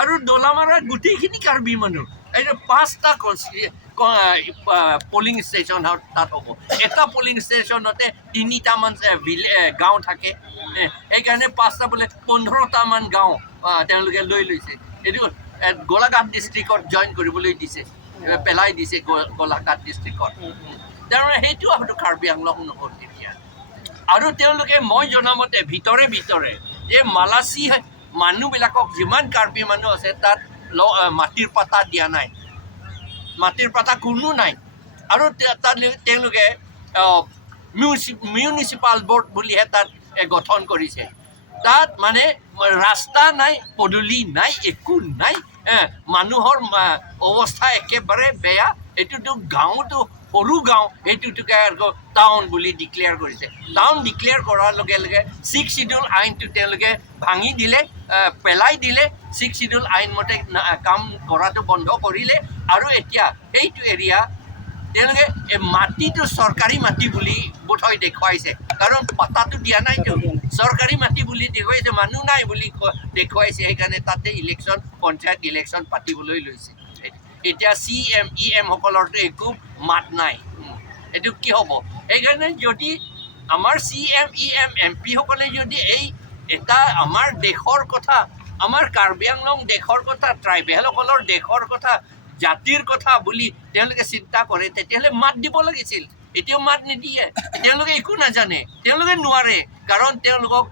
আৰু দলামাৰা গোটেইখিনি কাৰ্বি মানুহ এই 5টা পলিং ষ্টেচন তাত হ'ব এটা পলিং ষ্টেচনতে 3টামান গাঁও থাকে সেইকাৰণে 5টা বোলে 15টামান গাঁও তেওঁলোকে লৈ লৈছে এইটো গোলাঘাট ডিষ্ট্ৰিক্টত জইন কৰিবলৈ দিছে পেলাই দিছে গোলাঘাট ডিষ্ট্ৰিক্টত তাৰমানে সেইটো হয়তো কাৰ্বি আংলং নহ'ল তেতিয়া আৰু তেওঁলোকে মই জনামতে ভিতৰে ভিতৰে এই মালাচী মানুহবিলাকক যিমান কাৰ্বি মানুহ আছে তাত মাটিৰ পাতা দিয়া নাই মাটিৰ পাতা কোনো নাই আৰু তাত তেওঁলোকে মিউনিচিপাল বৰ্ড বুলিহে তাত গঠন কৰিছে তাত মানে ৰাস্তা নাই পদূলি নাই একো নাই মানুহৰ অৱস্থা একেবাৰে বেয়া এইটোতো গাঁৱতো সৰু গাঁও এইটোকে টাউন বুলি ডিক্লেয়াৰ কৰিছে টাউন ডিক্লেয়াৰ কৰাৰ লগে লগে 6 শিডিউল আইনটো তেওঁলোকে ভাঙি দিলে পেলাই দিলে 6 শিডিউল আইন মতে কাম কৰাটো বন্ধ কৰিলে আৰু এতিয়া সেইটো এৰিয়া তেওঁলোকে মাটিটো চৰকাৰী মাটি বুলি বোধহয় দেখুৱাইছে কাৰণ পাতাটো দিয়া নাইতো চৰকাৰী মাটি বুলি দেখুৱাইছে মানুহ নাই বুলি দেখুৱাইছে সেইকাৰণে তাতে ইলেকশ্যন পঞ্চায়ত ইলেকশ্যন পাতিবলৈ লৈছে এতিয়া CM সকলৰতো একো মাত নাই এইটো কি হ'ব সেইকাৰণে যদি আমাৰ CM MP সকলে যদি এই এটা আমাৰ দেশৰ কথা আমাৰ কাৰ্বি আংলং দেশৰ কথা ট্ৰাইবেলসকলৰ দেশৰ কথা জাতিৰ কথা বুলি তেওঁলোকে চিন্তা কৰে তেতিয়াহ'লে মাত দিব লাগিছিল এতিয়াও মাত নিদিয়ে তেওঁলোকে একো নাজানে তেওঁলোকে নোৱাৰে কাৰণ তেওঁলোকক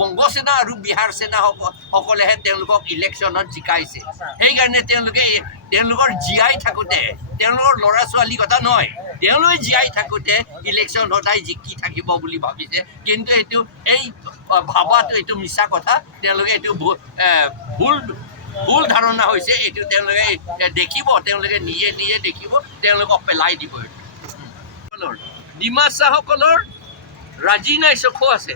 বংগ সেনা আৰু বিহাৰ সেনা সকলেহে তেওঁলোকক ইলেকশ্যনত জিকাইছে সেইকাৰণে তেওঁলোকৰ জীয়াই থাকোঁতে তেওঁলোকৰ ল'ৰা ছোৱালীৰ কথা নহয় তেওঁলোকে জীয়াই থাকোঁতে ইলেকশ্যন সদায় জিকি থাকিব বুলি ভাবিছে কিন্তু এইটো এই ভাবাটো এইটো মিছা কথা তেওঁলোকে এইটো ভুল ধাৰণা হৈছে এইটো তেওঁলোকে দেখিব তেওঁলোকে নিজে নিজে দেখিব তেওঁলোকক পেলাই দিব ডিমাছাসকলৰ ৰাজিনাই চখু আছে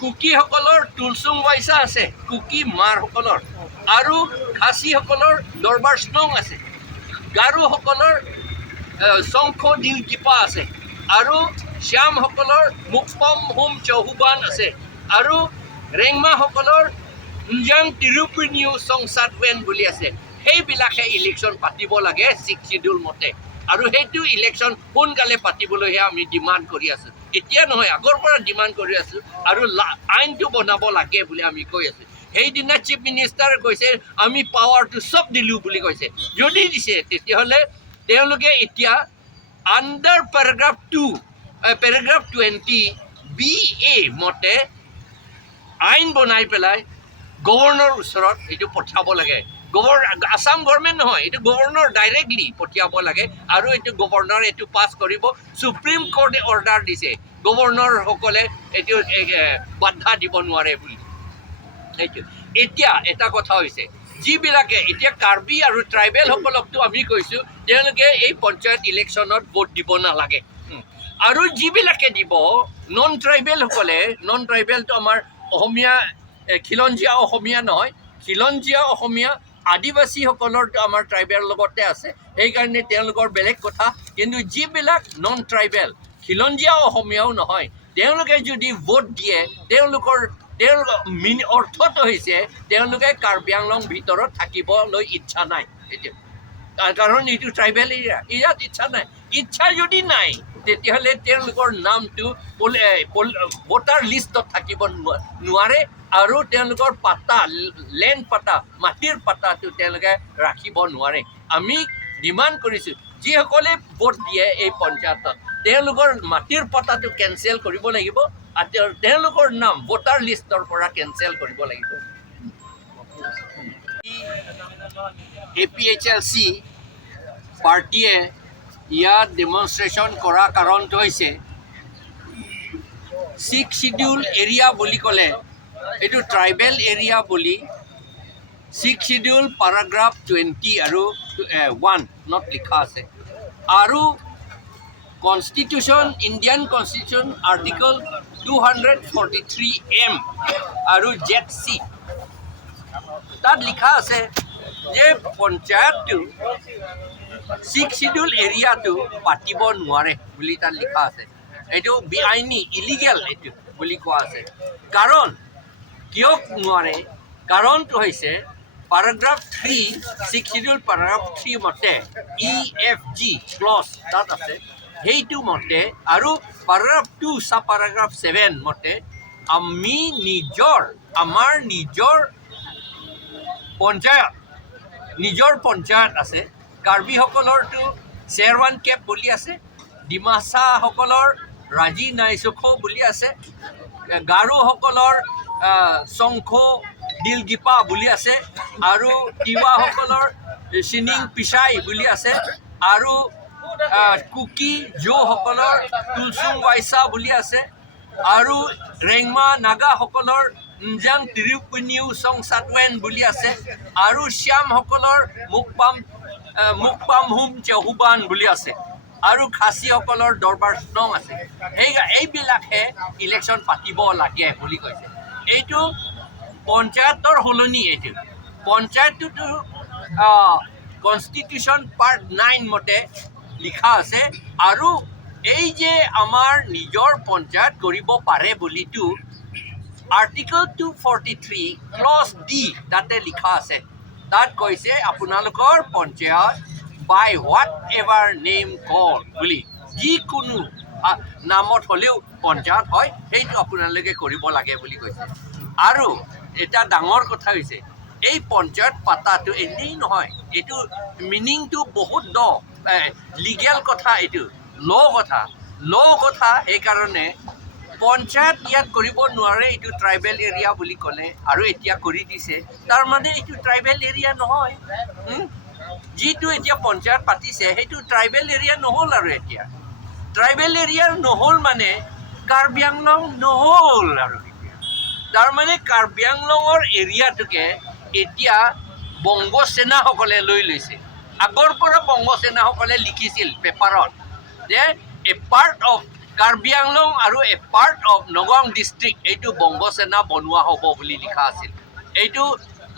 কুকিসকলৰ তুলচুং বাইচা আছে কুকি মাৰসকলৰ আৰু খাচীসকলৰ দৰবাৰ স্নং আছে গাৰোসকলৰ শংখ দিলকিপা আছে আৰু শ্যামসকলৰ মুকপম হোম চৌহুবান আছে আৰু ৰেংমাসকলৰ উঞ্জাং তিৰুপিনিউ সংসাদৱেন বুলি আছে সেইবিলাকে ইলেকশ্যন পাতিব লাগে 6 শিডিউল মতে আৰু সেইটো ইলেকশ্যন সোনকালে পাতিবলৈহে আমি ডিমাণ্ড কৰি আছোঁ এতিয়া নহয় আগৰ পৰা ডিমাণ্ড কৰি আছোঁ আৰু আইনটো বনাব লাগে বুলি আমি কৈ আছোঁ সেইদিনা চিফ মিনিষ্টাৰে কৈছে আমি পাৱাৰটো চব দিলোঁ বুলি কৈছে যদি দিছে তেতিয়াহ'লে তেওঁলোকে এতিয়া আণ্ডাৰ পেৰাগ্ৰাফ 20BA মতে আইন বনাই পেলাই গভৰ্ণৰ ওচৰত এইটো পঠিয়াব লাগে আসাম গভৰ্ণমেণ্ট নহয় এইটো গভৰ্ণৰ ডাইৰেক্টলি পঠিয়াব লাগে আৰু এইটো গভৰ্ণৰ এইটো পাছ কৰিব সুপ্ৰিম কোৰ্টে অৰ্ডাৰ দিছে গভৰ্ণৰসকলে এইটো বাধা দিব নোৱাৰে বুলি সেইটো এতিয়া এটা কথা হৈছে যিবিলাকে এতিয়া কাৰ্বি আৰু ট্ৰাইবেলসকলকতো আমি কৈছোঁ তেওঁলোকে এই পঞ্চায়ত ইলেকশ্যনত ভোট দিব নালাগে আৰু যিবিলাকে দিব নন ট্ৰাইবেলটো আমাৰ অসমীয়া খিলঞ্জীয়া অসমীয়া নহয় খিলঞ্জীয়া অসমীয়া আদিবাসীসকলৰতো আমাৰ ট্ৰাইবেল লগতে আছে সেইকাৰণে তেওঁলোকৰ বেলেগ কথা কিন্তু যিবিলাক নন ট্ৰাইবেল খিলঞ্জীয়া অসমীয়াও নহয় তেওঁলোকে যদি ভোট দিয়ে তেওঁলোকৰ অৰ্থটো হৈছে তেওঁলোকে কাৰ্বি আংলং ভিতৰত থাকিবলৈ ইচ্ছা নাই এতিয়া কাৰণ এইটো ট্ৰাইবেল এৰিয়া ইয়াত ইচ্ছা নাই ইচ্ছা যদি নাই তেতিয়াহ'লে তেওঁলোকৰ নামটো ভোটাৰ লিষ্টত থাকিব নোৱাৰে আৰু তেওঁলোকৰ লেণ্ড পাতা মাটিৰ পাতাটো তেওঁলোকে ৰাখিব নোৱাৰে আমি ডিমাণ্ড কৰিছোঁ যিসকলে ভোট দিয়ে এই পঞ্চায়তত তেওঁলোকৰ মাটিৰ পাতাটো কেঞ্চেল কৰিব লাগিব আৰু তেওঁলোকৰ নাম ভোটাৰ লিষ্টৰ পৰা কেঞ্চেল কৰিব লাগিব APHLC পাৰ্টীয়ে ইয়াত ডেমনষ্ট্ৰেশ্যন কৰা কাৰণটো হৈছে 6 শিডিউল এৰিয়া বুলি ক'লে এইটো ট্ৰাইবেল এৰিয়া বুলি 6 শিডিউল paragraph 20 আৰু 1 লিখা আছে আৰু ইণ্ডিয়ান কনষ্টিটিউশ্যন আৰ্টিকল 243M আৰু ZC তাত লিখা আছে যে পঞ্চায়তটো 6 শিডিউল এৰিয়াটো পাতিব নোৱাৰে বুলি তাত লিখা আছে এইটো বেআইনী ইলিগেল এইটো বুলি কোৱা আছে কাৰণ কিয় নোৱাৰে কাৰণটো হৈছে paragraph 3 6 schedule paragraph 3 মতে EFG clause তাত আছে সেইটো মতে আৰু paragraph 2 sub paragraph 7 মতে আমি আমাৰ নিজৰ পঞ্চায়ত আছে কাৰ্বিসকলৰটো শ্বেৰৱান কেপ বুলি আছে ডিমাছাসকলৰ ৰাজি নাইচুখ বুলি আছে গাৰোসকলৰ শংখ দিলগিপা বুলি আছে আৰু তিৱাসকলৰ চিনিং পিছাই বুলি আছে আৰু কুকি জোসকলৰ তুলচুং ৱাইচা বুলি আছে আৰু ৰেংমা নাগাসকলৰ নজাং তিৰুপনিউ চং চাটৱেন বুলি আছে আৰু শ্যামসকলৰ মুকপাম হুম চেহুবান বুলি আছে আৰু খাচীসকলৰ দৰবাৰ স্নং আছে এইবিলাকে ইলেকশ্যন পাতিব লাগে বুলি কৈছে এইটো পঞ্চায়তৰ সলনি এইটো পঞ্চায়তটো কনষ্টিটিউশ্যন পাৰ্ট 9 মতে লিখা আছে আৰু এই যে আমাৰ নিজৰ পঞ্চায়ত কৰিব পাৰে বুলিতো আৰ্টিকল 243 ক্লজ ডি তাতে লিখা আছে তাত কৈছে আপোনালোকৰ পঞ্চায়ত বাই হোৱাট এভাৰ নেম কল বুলি যিকোনো নামত হ'লেও পঞ্চায়ত হয় সেইটো আপোনালোকে কৰিব লাগে বুলি কৈছে আৰু এটা ডাঙৰ কথা হৈছে এই পঞ্চায়ত পাতাটো এনেই নহয় এইটো মিনিংটো বহুত লিগেল কথা এইটো ল' কথা সেইকাৰণে পঞ্চায়ত ইয়াত কৰিব নোৱাৰে এইটো ট্ৰাইবেল এৰিয়া বুলি ক'লে আৰু এতিয়া কৰি দিছে তাৰমানে এইটো ট্ৰাইবেল এৰিয়া নহয় যিটো এতিয়া পঞ্চায়ত পাতিছে সেইটো ট্ৰাইবেল এৰিয়া নহ'ল আৰু এতিয়া ট্ৰাইবেল এৰিয়া নহ'ল মানে কাৰ্বি আংলং নহ'ল আৰু তাৰমানে কাৰ্বি আংলঙৰ এৰিয়াটোকে এতিয়া বংগ সেনাসকলে লৈ লৈছে আগৰ পৰা বংগ সেনাসকলে লিখিছিল পেপাৰত যে এ পাৰ্ট অফ কাৰ্বি আংলং আৰু এ পাৰ্ট অফ নগাঁও ডিষ্ট্ৰিক্ট এইটো বংগ সেনা বনোৱা হ'ব বুলি লিখা আছিল এইটো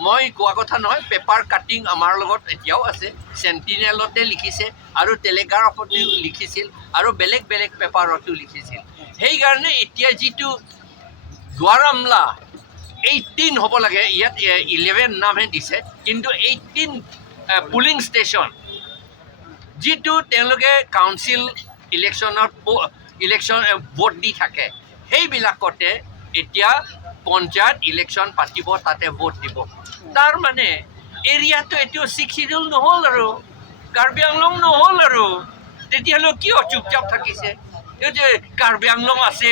মই কোৱা কথা নহয় পেপাৰ কাটিং আমাৰ লগত এতিয়াও আছে চেণ্টিনেলতে লিখিছে আৰু টেলিগ্ৰাফতো লিখিছিল আৰু বেলেগ পেপাৰতো লিখিছিল সেইকাৰণে এতিয়া যিটো দুৱাৰামলা 18 হ'ব লাগে ইয়াত 11 নামহে দিছে কিন্তু 18 পুলিং ষ্টেচন যিটো তেওঁলোকে কাউন্সিল ইলেকশ্যন ভোট দি থাকে সেইবিলাকতে এতিয়া পঞ্চায়ত ইলেকশ্যন পাতিব তাতে ভোট দিব তাৰ মানে এৰিয়াটো এইটো শিডিউল নহ'ল আৰু কাৰ্বি আংলং নহ'ল আৰু তেতিয়াহ'লে কিয় চুপচাপ থাকিছে এই যে কাৰ্বি আংলং আছে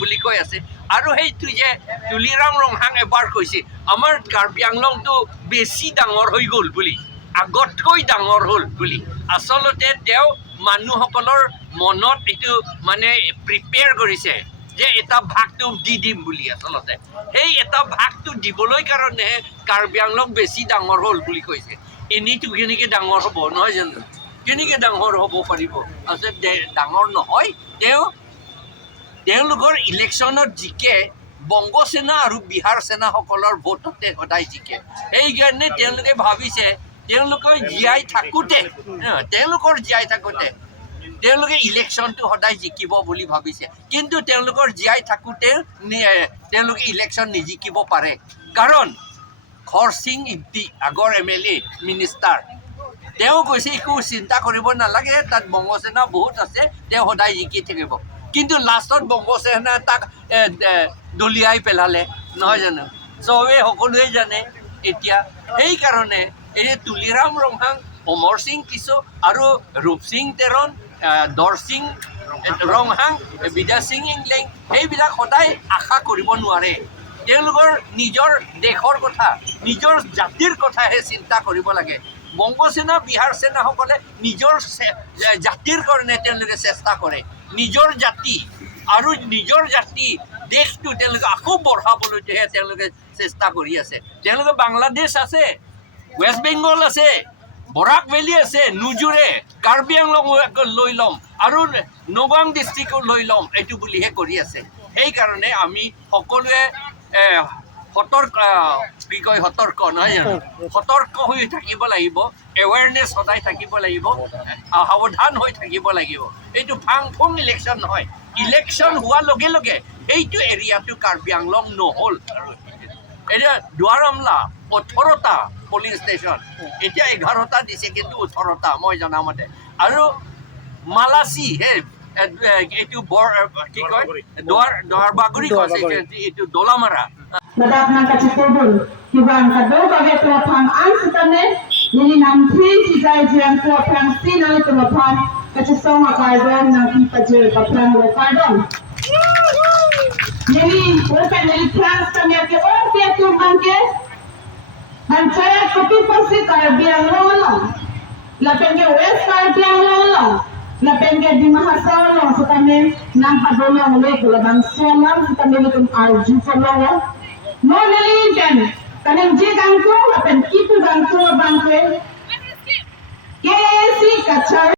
বুলি কৈ আছে আৰু সেইটো যে তুলিৰাম ৰংহাং এবাৰ কৈছে আমাৰ কাৰ্বি আংলংটো বেছি ডাঙৰ হৈ গ'ল বুলি আগতকৈ ডাঙৰ হ'ল বুলি আচলতে তেওঁ মানুহসকলৰ মনত এইটো মানে প্ৰিপেয়াৰ কৰিছে যে এটা ভাগটো দি দিম বুলি আচলতে সেই এটা ভাগটো দিবলৈ কাৰণেহে কাৰ্বি আংলং বেছি ডাঙৰ হ'ল বুলি কৈছে এনেইটো কেনেকৈ ডাঙৰ হ'ব নহয় জানো কেনেকৈ ডাঙৰ হ'ব পাৰিব আচলতে ডাঙৰ নহয় তেওঁলোকৰ ইলেকশ্যনত জিকে বংগ সেনা আৰু বিহাৰ সেনাসকলৰ ভোটতে সদায় জিকে সেইকাৰণে তেওঁলোকে ভাবিছে তেওঁলোকৰ জীয়াই থাকোঁতে তেওঁলোকে ইলেকশ্যনটো সদায় জিকিব বুলি ভাবিছে কিন্তু তেওঁলোকৰ জীয়াই থাকোঁতে তেওঁলোকে ইলেকশ্যন নিজিকিব পাৰে কাৰণ খৰ সিং ইমতি আগৰ MLA মিনিষ্টাৰ তেওঁ কৈছে একো চিন্তা কৰিব নালাগে তাত বংগ সেনা বহুত আছে তেওঁ সদায় জিকি থাকিব কিন্তু লাষ্টত বংগ সেনা তাক দলিয়াই পেলালে নহয় জানো চবেই সকলোৱে জানে এতিয়া সেইকাৰণে এই তুলিৰাম ৰংহাং অমৰ সিং কিছু আৰু ৰূপ সিং তেৰণ দৰ সিং ৰংহাং বিজয় সিং ইংলেং সেইবিলাক সদায় আশা কৰিব নোৱাৰে তেওঁলোকৰ নিজৰ দেশৰ কথা নিজৰ জাতিৰ কথাহে চিন্তা কৰিব লাগে বংগ সেনা বিহাৰ সেনাসকলে নিজৰ জাতিৰ কাৰণে তেওঁলোকে চেষ্টা কৰে নিজৰ জাতি আৰু নিজৰ জাতি দেশটো তেওঁলোকে আকৌ বঢ়াবলৈহে তেওঁলোকে চেষ্টা কৰি আছে তেওঁলোকে বাংলাদেশ আছে ৱেষ্ট বেংগল আছে বৰাক ভেলী আছে নুজুৰে কাৰ্বি আংলং লৈ ল'ম আৰু নগাঁও ডিষ্ট্ৰিক্টও লৈ ল'ম এইটো বুলিহে কৰি আছে সেইকাৰণে আমি সকলোৱে সতৰ্ক নহয় জানো সতৰ্ক হৈ থাকিব লাগিব এৱেৰনেছ সদায় থাকিব লাগিব সাৱধান হৈ থাকিব লাগিব এইটো ফাং ফুং ইলেকশ্যন নহয় ইলেকশ্যন হোৱাৰ লগে লগে সেইটো এৰিয়াটো কাৰ্বি আংলং নহ'ল আৰু এতিয়া দুৱাৰমলা 18টা পুলিচ ষ্টেচন এতিয়া 11টা দিছে কিন্তু 18টা মই জনামতে আৰু মালাচি এইটো কি কয় দুৱাৰবাগুৰি এইটো দলামাৰা Nadap ng kachitubol, kibang kadoba get tuwapang ang sitanin, nini ng tri si Jaijian tuwapang sinang tuwapang kachisong makardon ng kipajir kapang wakardon. Nini, ukan nili trans kami ke orpia tumbangke, bancaya kopi pasi karbiang lolo, lapenge west karbiang lolo, lapenge di mahasolo sa kami ng padulong ulit, labang solang sa kami nitong arju sa lolo. No nalilingan, kanang jigang ko, apen kipu gang ko bangke, kesi kachar.